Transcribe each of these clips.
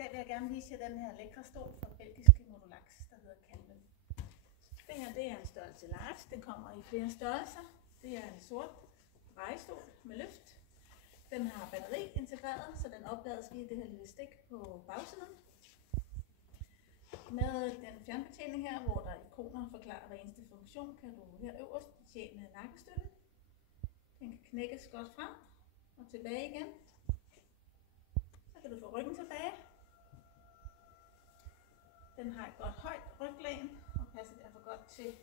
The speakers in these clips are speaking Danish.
dag vil jeg gerne vise jer den her lækre stol fra belgiske Modulax, der hedder Calvin. Det her det er en størrelse large. Den kommer i flere størrelser. Det er en sort rejestol med løft. Den har batteri integreret, så den oplades via det her lille stik på bagsiden. Med den fjernbetjening her, hvor der er ikoner forklarer hver eneste funktion, kan du her øverst betjene nakkestøtten. Den kan knækkes godt frem og tilbage igen. Så kan du få ryggen tilbage. Den har et godt højt ryglæn og passer derfor godt til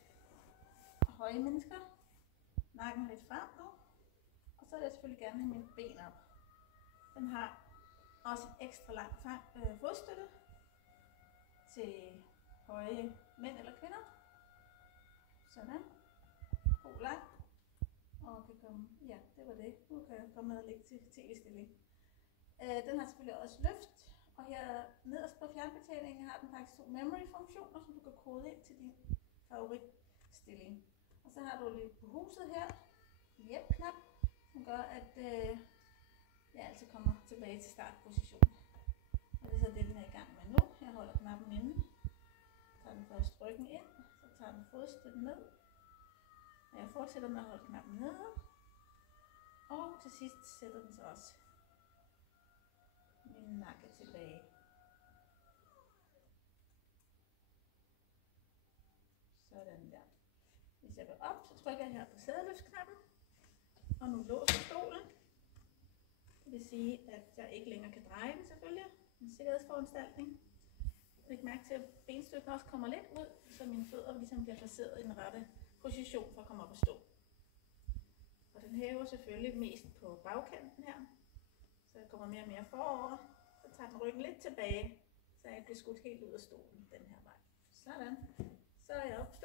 høje mennesker. Nakken lidt frem nu. Og så vil jeg selvfølgelig gerne have mine ben op. Den har også en ekstra lang fodstøtte til høje mænd eller kvinder. Sådan. God lang. Og kan komme, ja, det var det. Nu kan jeg komme ned og lægge til tv-stilling. Den har selvfølgelig også løft. Og her nederst på fjernbetjeningen har den faktisk 2 memory-funktioner, som du kan kode ind til din favoritstilling. Og så har du lidt på huset her, en hjælpknap, som gør, at jeg altid kommer tilbage til startposition. Og det er så det, den er i gang med nu. Jeg holder knappen inde, tager den først ryggen ind, så tager den fodstøtten ned. Og jeg fortsætter med at holde knappen nede. Og til sidst sætter den så også min nakke tilbage. Sådan der. Hvis jeg vil op, så trykker jeg her på sædeløftsknappen. Og nu låser stolen. Det vil sige, at jeg ikke længere kan dreje den selvfølgelig. En sikkerhedsforanstaltning. Læg mærke til, at benstykken også kommer lidt ud, så mine fødder ligesom bliver placeret i den rette position for at komme op og stå. Og den hæver selvfølgelig mest på bagkanten her. Så jeg kommer mere og mere forover. Så tager den ryggen lidt tilbage, så jeg bliver skudt helt ud af stolen den her vej. Sådan. Så er jeg op